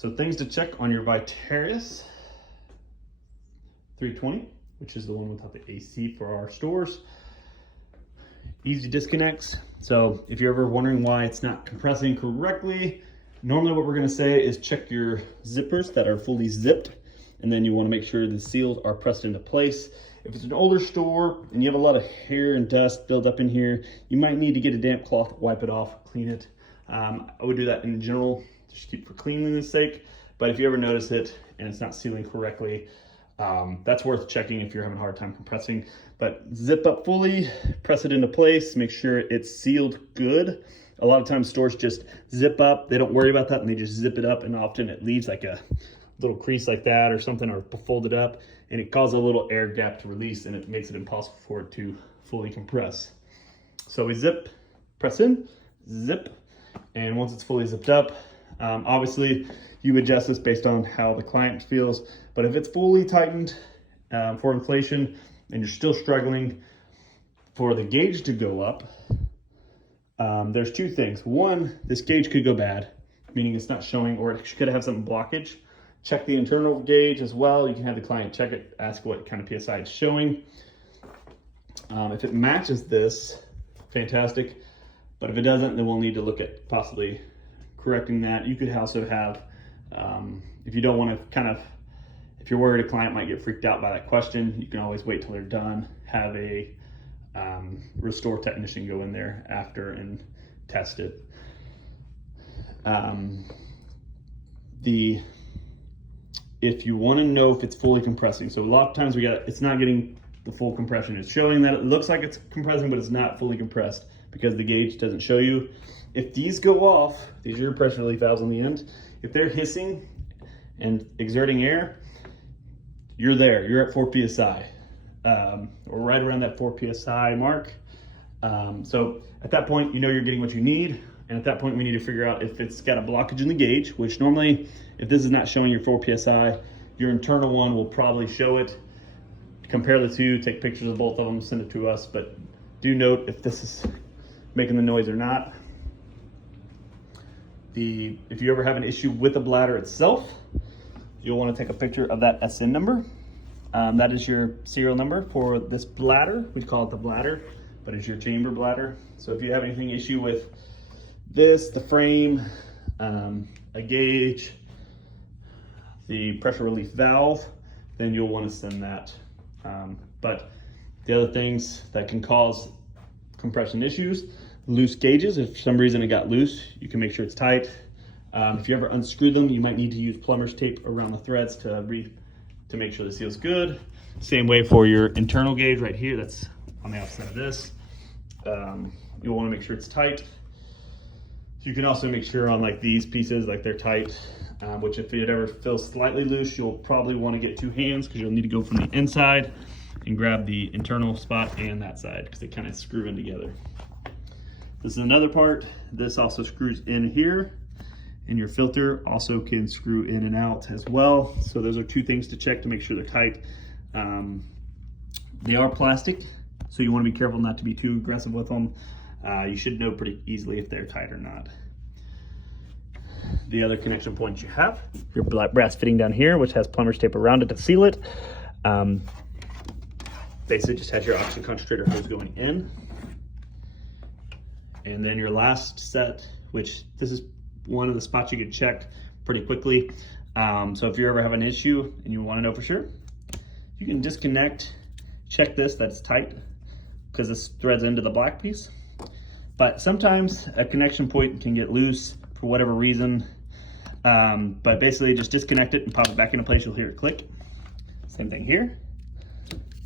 So things to check on your Vitaeris 320, which is the one without the AC for our stores. Easy disconnects. So if you're ever wondering why it's not compressing correctly, normally what we're gonna say is check your zippers that are fully zipped, and then you wanna make sure the seals are pressed into place. If it's an older store and you have a lot of hair and dust built up in here, you might need to get a damp cloth, wipe it off, clean it. I would do that in general, just keep for cleanliness sake. But if you ever notice it and it's not sealing correctly, that's worth checking if you're having a hard time compressing. But zip up fully, press it into place, make sure it's sealed good. A lot of times stores just zip up, they don't worry about that, and they just zip it up, and often it leaves like a little crease like that or something, or folded up, and it causes a little air gap to release, and it makes it impossible for it to fully compress. So we zip, press in, zip, and once it's fully zipped up, obviously you adjust this based on how the client feels, but if it's fully tightened for inflation and you're still struggling for the gauge to go up, there's two things. One, this gauge could go bad, meaning it's not showing, or it could have some blockage. Check the internal gauge as well. You can have the client check it, ask what kind of PSI it's showing. If it matches this, fantastic. But if it doesn't, then we'll need to look at possibly correcting that. You could also have, if you don't want to if you're worried a client might get freaked out by that question, you can always wait till they're done, have a restore technician go in there after and test it. If you want to know if it's fully compressing, so a lot of times it's not getting the full compression. It's showing that it looks like it's compressing, but it's not fully compressed because the gauge doesn't show you. If these go off, these are your pressure relief valves on the end. If they're hissing and exerting air, you're there. You're at 4 psi, or right around that 4 psi mark. So at that point, you know you're getting what you need. And at that point, we need to figure out if it's got a blockage in the gauge, which normally, if this is not showing your 4 psi, your internal one will probably show it. Compare the two, take pictures of both of them, send it to us. But do note if this is making the noise or not. If you ever have an issue with the bladder itself, you'll want to take a picture of that SN number. That is your serial number for this bladder. We call it the bladder, but it's your chamber bladder. So if you have anything issue with this, the frame, a gauge, the pressure relief valve, then you'll want to send that. But the other things that can cause compression issues, loose gauges. If for some reason it got loose, you can make sure it's tight. If you ever unscrew them, you might need to use plumber's tape around the threads to make sure the seal's good. Same way for your internal gauge right here, that's on the opposite of this. You'll want to make sure it's tight. You can also make sure on like these pieces, like they're tight, which if it ever feels slightly loose, you'll probably want to get two hands because you'll need to go from the inside and grab the internal spot and that side because they kind of screw in together. This is another part. This also screws in here, and your filter also can screw in and out as well. So those are two things to check to make sure they're tight. They are plastic, so you want to be careful not to be too aggressive with them. You should know pretty easily if they're tight or not. The other connection points you have, your brass fitting down here, which has plumber's tape around it to seal it. Basically just has your oxygen concentrator hose going in. And then your last set, which this is one of the spots you can check pretty quickly. So if you ever have an issue and you want to know for sure, you can disconnect, check this, that's tight, because this threads into the black piece. But sometimes a connection point can get loose for whatever reason. But basically just disconnect it and pop it back into place. You'll hear it click. Same thing here.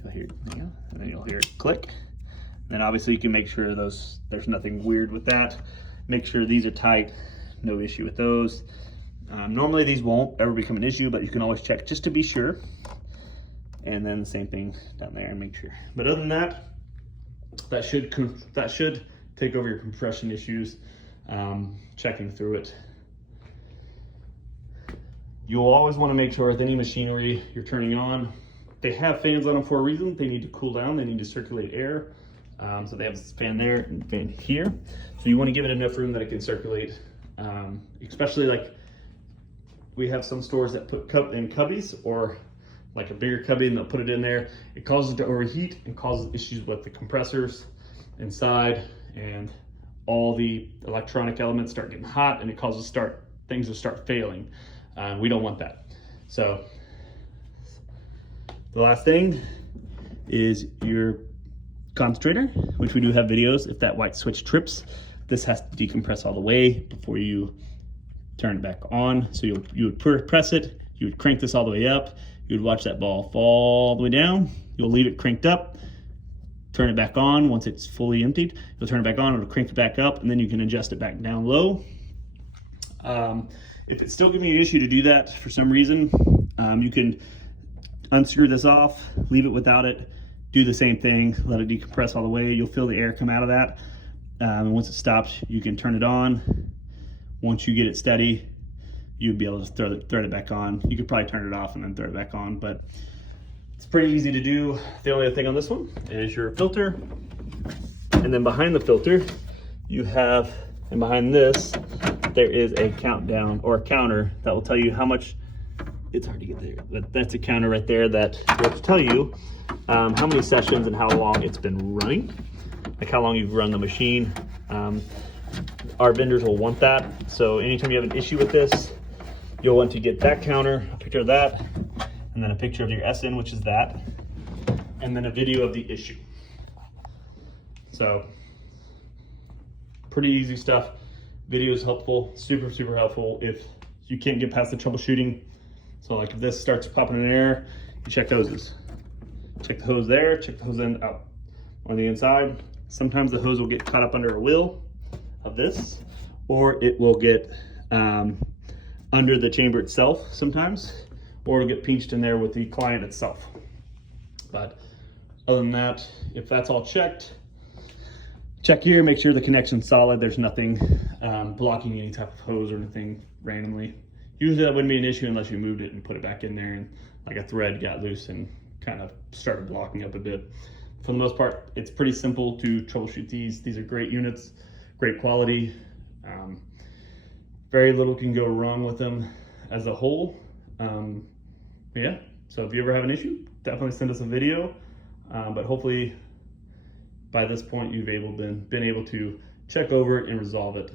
You'll hear it, and then you'll hear it click. And then obviously you can make sure there's nothing weird with that. Make sure these are tight, no issue with those. Normally these won't ever become an issue, but you can always check just to be sure. And then the same thing down there and make sure. But other than that, that should take over your compression issues, checking through it. You'll always want to make sure with any machinery you're turning on, they have fans on them for a reason. They need to cool down, they need to circulate air. So they have this fan there and fan here. So you want to give it enough room that it can circulate, especially like we have some stores that put in cubbies, or like a bigger cubby, and they'll put it in there. It causes it to overheat and causes issues with the compressors inside, and all the electronic elements start getting hot, and it causes things to start failing. We don't want that. So the last thing is your concentrator, which we do have videos. If that white switch trips, this has to decompress all the way before you turn it back on. So you would press it, you would crank this all the way up, you would watch that ball fall all the way down, you'll leave it cranked up, turn it back on. Once it's fully emptied, you'll turn it back on, it'll crank it back up, and then you can adjust it back down low. If it's still giving you an issue to do that for some reason, you can unscrew this off, leave it without it, do the same thing, let it decompress all the way. You'll feel the air come out of that. And once it stops, you can turn it on. Once you get it steady, you'd be able to thread it back on. You could probably turn it off and then thread it back on, but it's pretty easy to do. The only other thing on this one is your filter. And then behind the filter, you have, and behind this, there is a countdown or a counter that will tell you how much, it's hard to get there, but that's a counter right there that will tell you how many sessions and how long it's been running, like how long you've run the machine. Our vendors will want that. So anytime you have an issue with this, you'll want to get that counter, a picture of that, and then a picture of your SN, which is that, and then a video of the issue. So pretty easy stuff. Video is helpful, super, super helpful if you can't get past the troubleshooting. So like if this starts popping in air, you check hoses. Check the hose there, check the hose end out on the inside. Sometimes the hose will get caught up under a wheel of this, or it will get under the chamber itself sometimes, or it'll get pinched in there with the client itself. But other than that, if that's all checked, check here, make sure the connection's solid. There's nothing blocking any type of hose or anything randomly. Usually that wouldn't be an issue unless you moved it and put it back in there and like a thread got loose and kind of started blocking up a bit. For the most part, it's pretty simple to troubleshoot these. These are great units, great quality. Very little can go wrong with them as a whole. Yeah, so if you ever have an issue, definitely send us a video. But hopefully by this point, you've been able to check over it and resolve it